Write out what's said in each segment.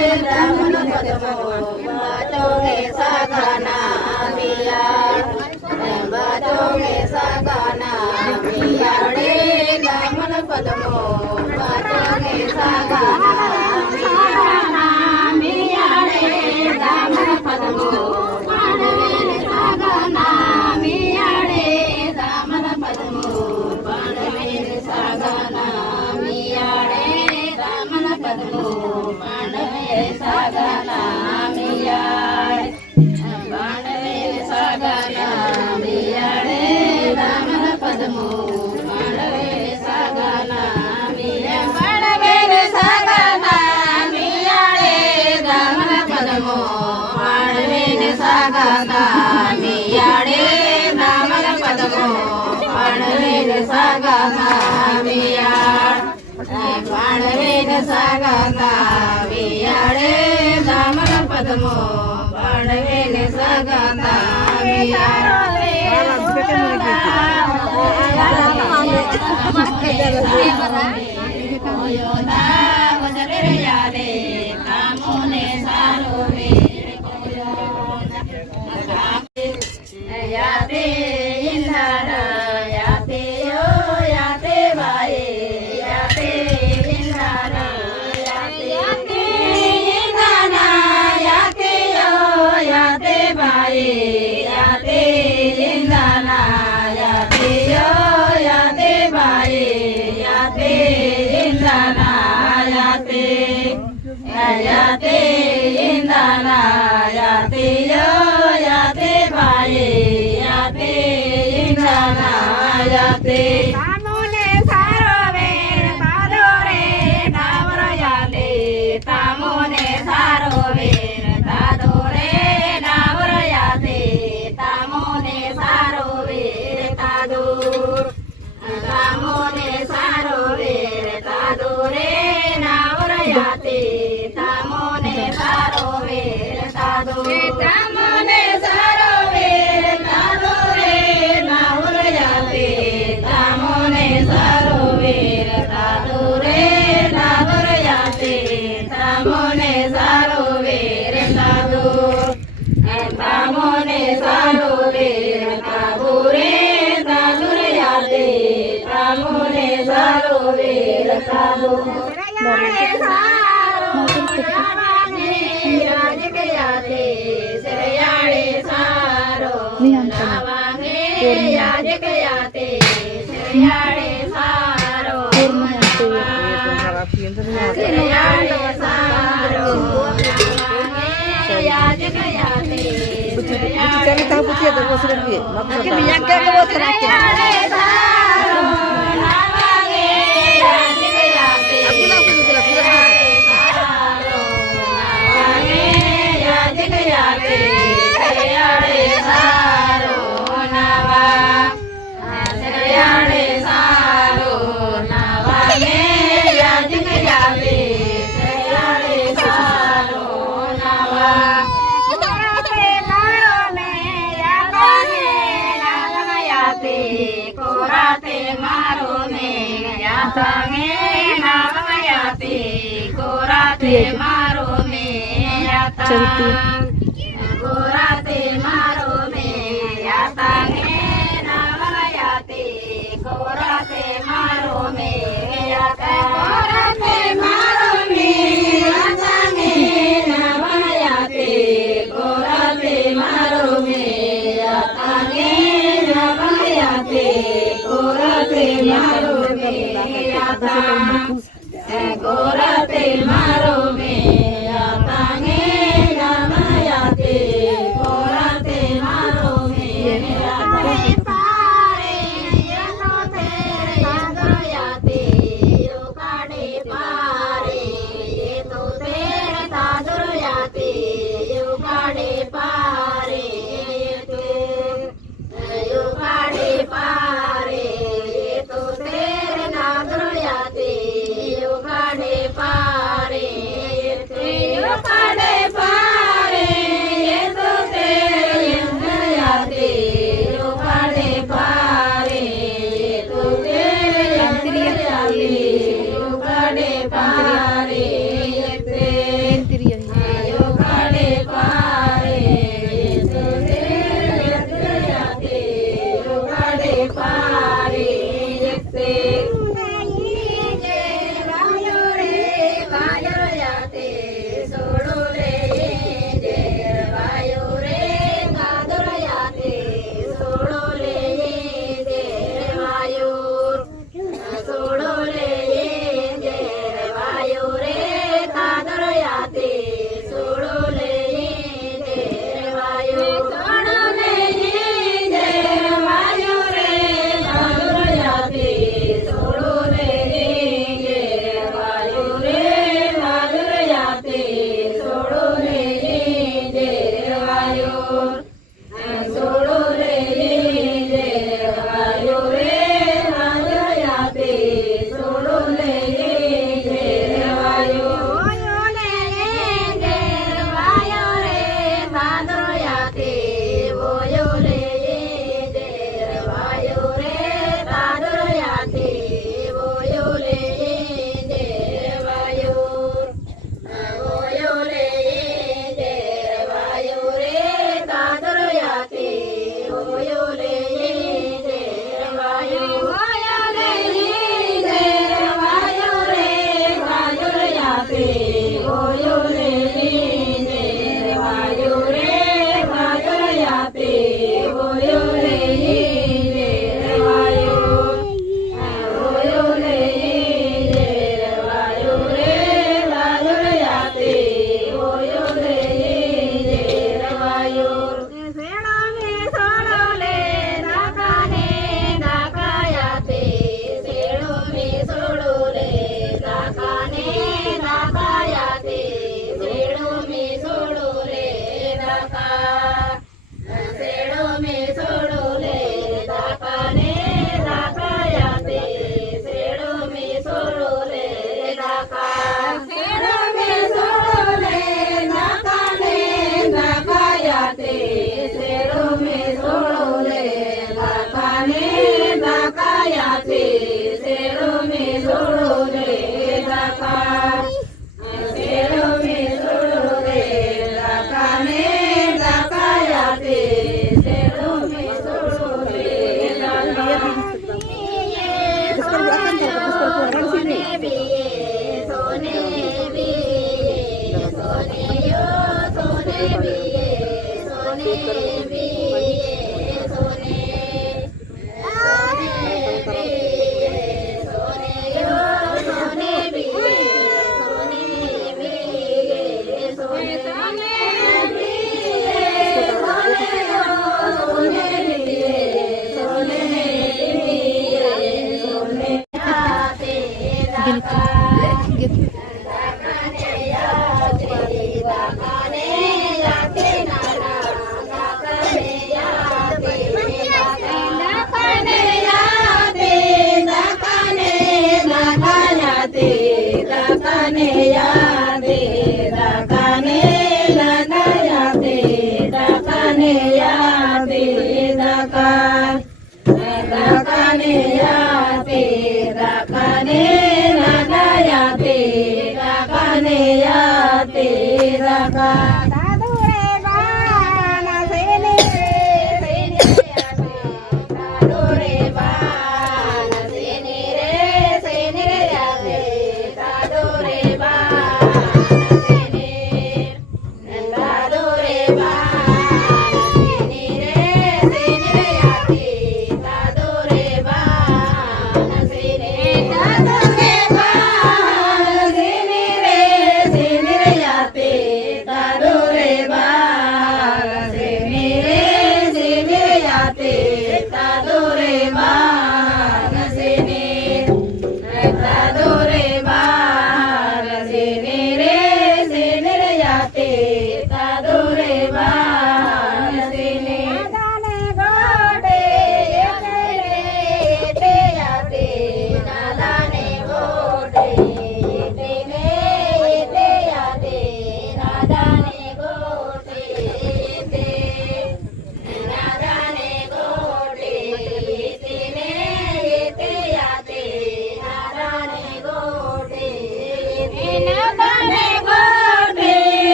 दामन पदमो बाजोगे सागाना मिया बाजोगे सागाना मिया रे दामन पदमो बाजोगे सागाना मिया रे दामन पदमो पांडवे सागाना मिया रे दामन पदमो पांडवे सागाना मिया रे दामन पदमो पांडवे सागाना मिया पांडवे सागाना मिया रे दामन पदमो पांडवे सागाना मिया पांडवे सागाना मिया रे दामन पदमो पांडवे सागाना मिया रे दामन पदमो पांडवे सागाना मिया पांडवे सागाना मिया रे दामन पदमो पांडवे सागाना मिया याते इंधारा याते ओ याते बाए याते इंधारा याते इंधाना याते ओ याते बाए याते इंधाना याते ओ याते बाए याते इंधाना याते याते इंधाना याते ओ याते बाए याते इंधाना याते तामोने सारो वेर तादो रे नावर याते तामोने सारो वेर तादो रे नावर याते तामोने सारो वेर तादो तामोने सारो वेर तादो रे नावर याते तामोने सारो वेर तादो तामोने सारो वेर तादो रे नावर याते तामोने सारो वेर तादो रे नावर याते तामोने सारो वेर तादो तामोने सारो वेर तादो रे तादो रे याते तामोने सारो वेर तादो याते सरयाळे सारो नावांगे याजक याते सरयाळे सारो सरयाळे सारो नावांगे याजक याते सरयाळे सारो सरयाळे सारो नावांगे याजक याते याते सरयाळे सारो नावा सरयाळे सारो नावागे याजक याते सरयाळे सारो नावा कोराते मारो में यातागे नावा याते कोराते मारो में यातागे नावा याते कोराते मारो में याता कोराते मारो में याता गे नावा याते कोराते मारो में याता कोराते मारो में याता गे नावा याते कोराते मारो में याता गे नावा याते कोराते मारो में याता कोराते मारो में याता गे नावा याते कोराते मारो में याते पारे ये तो तेरे यादो याते यो काड़े पारे ये तो तेरे तादुर याते यो काड़े पारे ये तो यो काड़े पारे ये तो तेरे तादुर याते यो काड़े पारे गोटे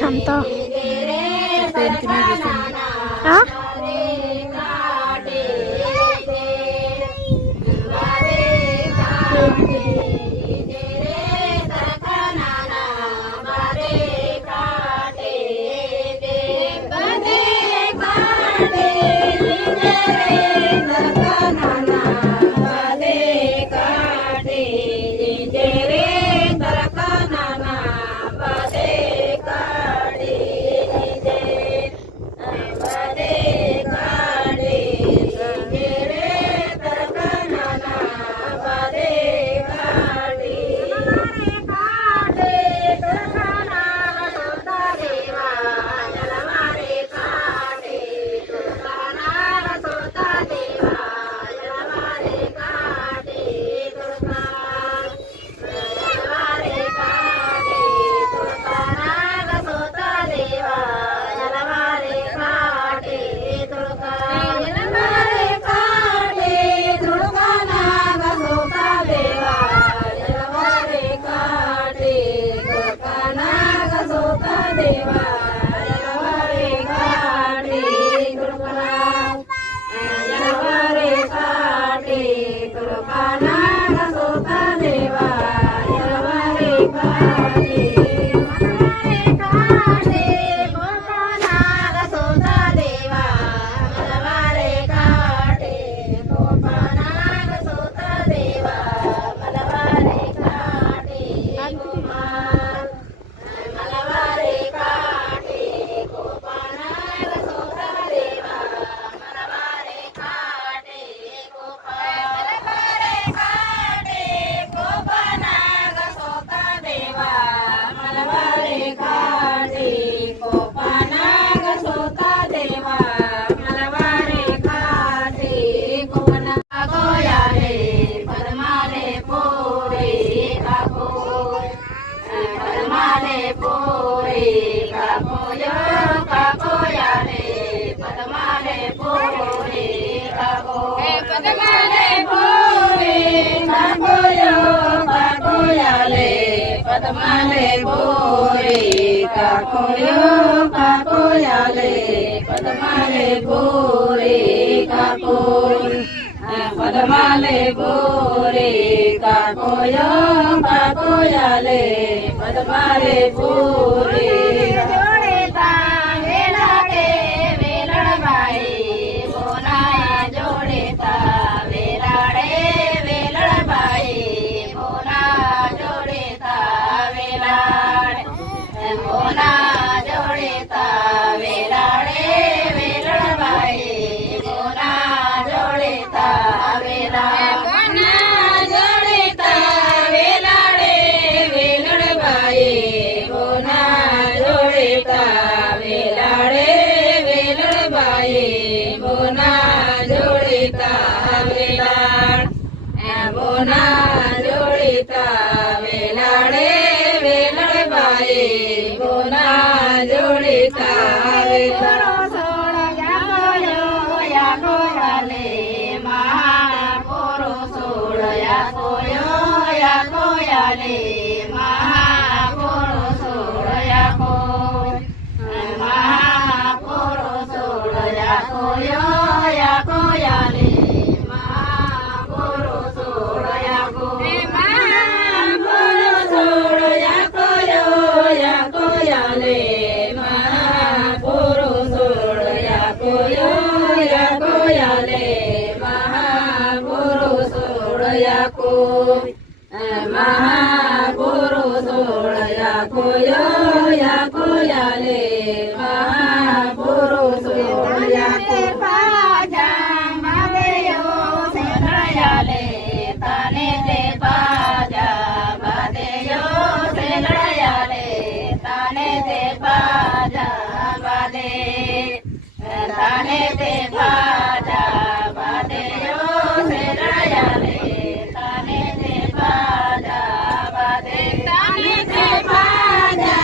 शांत पद्माले बोरे काकोयो काकोयाले पद्माले बोरे काको पद्माले बोरे काकोयो काकोयाले पद्माले बोरे जोड़े तांगे लागे वेलड़बाई बोना जोड़े ता वेलाड़े वेलड़बाई बोना जोड़े ता वेलाड़े बोना जोड़े ता वेलाड़े वेलड़बाई बोना जोड़े ता वेलाड़े बोना जोड़े ता वेलाड़े वेलड़बाई बोना जोड़े ता वेलाड़े वेलड़बाई बोना जोड़े ता वेलाड़ बोना जोड़े ता वेलाड़े वेलड़बाई बोना जोड़े ता वेलाड़ महापुरुष सोळया कोयो या कोयाले महापुरुष सोळया पाजा बादेयो सेलयाले ताने ते पाजा बादेयो सेलयाले ताने ते पाजा बादे ताने ते पाजा बादेयो सेलयाले ताने ते पाजा बादे ताने ते पाजा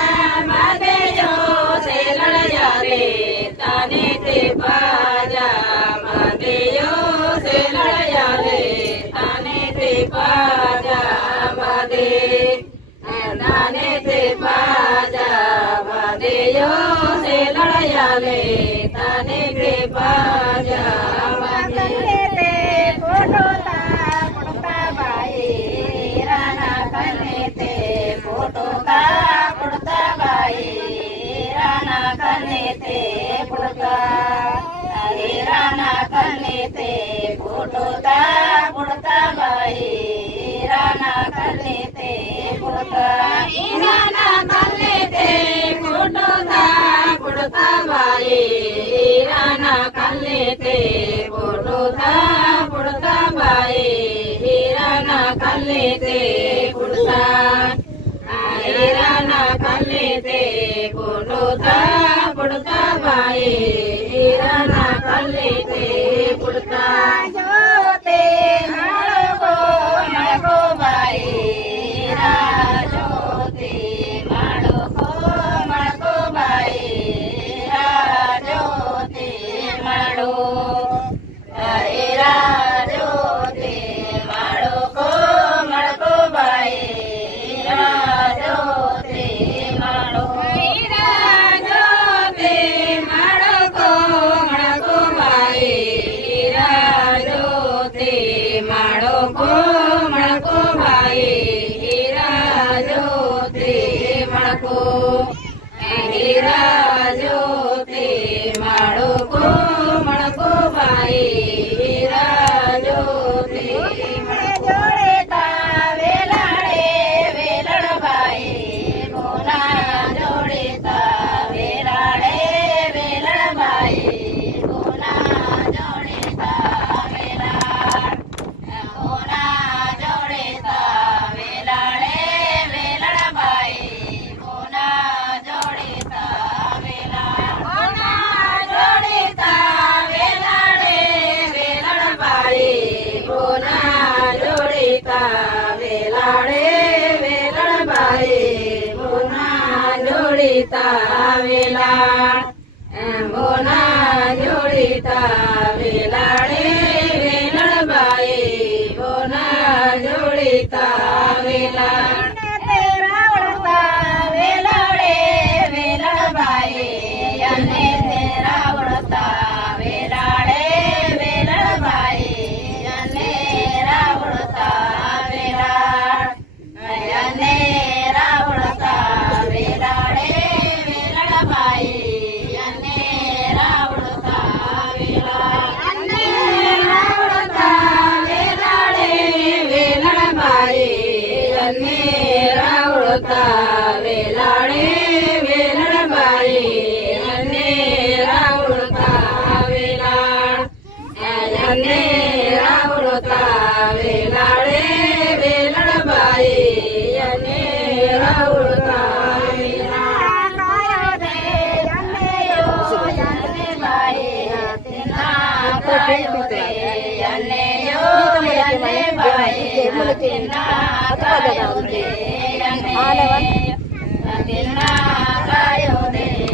बादेयो सेलयाले ताने ते पाजा बादेयो सेलयाले ताने ते पाजा बादे ताने ते पाजा देयो से लड़या ले ताने के बाजा कन्ने ते फोटो ता पुड़ता बाई राना कन्ने ते फोटो ता पुड़ता बाई राना कन्ने ते पुड़ता राना कन्ने ते फोटो ता पुड़ता बाई राना कन्ने ते पुड़ता राना कल्ले ते फोटो था पुड़ता बाई राना कल्ले ते फोटो था पुड़ता बाई राना कल्ले ते पुड़ता राना कल्ले ते फोटो था पुड़ता बाई राना कल्ले ते पुड़ता जोते मळको मळको बाई राजोते मळको मळको बाई राजोते मळो राजोते मळको मळको बाई राजोते मळो राजोते मळको मळको बाई राजोते मळको मळको बाई राजोते मळको राजोते मळको मळको बाई राजोते जोडे ता वेलाडे वेलड बाई मोना जोडे ता वेलाडे वेलड बाई मोना जोडे ता वेलाड मोना जोडे ता वेलाडे वेलड बाई मोना जोडे ता वेलाड मोना जोडे ता वेलाडे वेलड बाई मोना जोडीता वेलाडे वेलड बाई मोना जोडीता वेलाड मोना जोडीता वेलाडे वेलड बाई मोना जोडीता वेलाड रावळता वेलाडे वेलड बाई याने ते रावळता वेलाडे वेलड बाई याने रावळता वेलाड याने रावळता वेलाडे वेलड बाई याने रावळता वेलाड याने रावळता वेलाडे वेलड बाई याने रावळता वेलाडे वेलड बाई याने रावळता वेलाड याने रावळता वेलाडे वेलड बाई याने रावळता वेलाड आले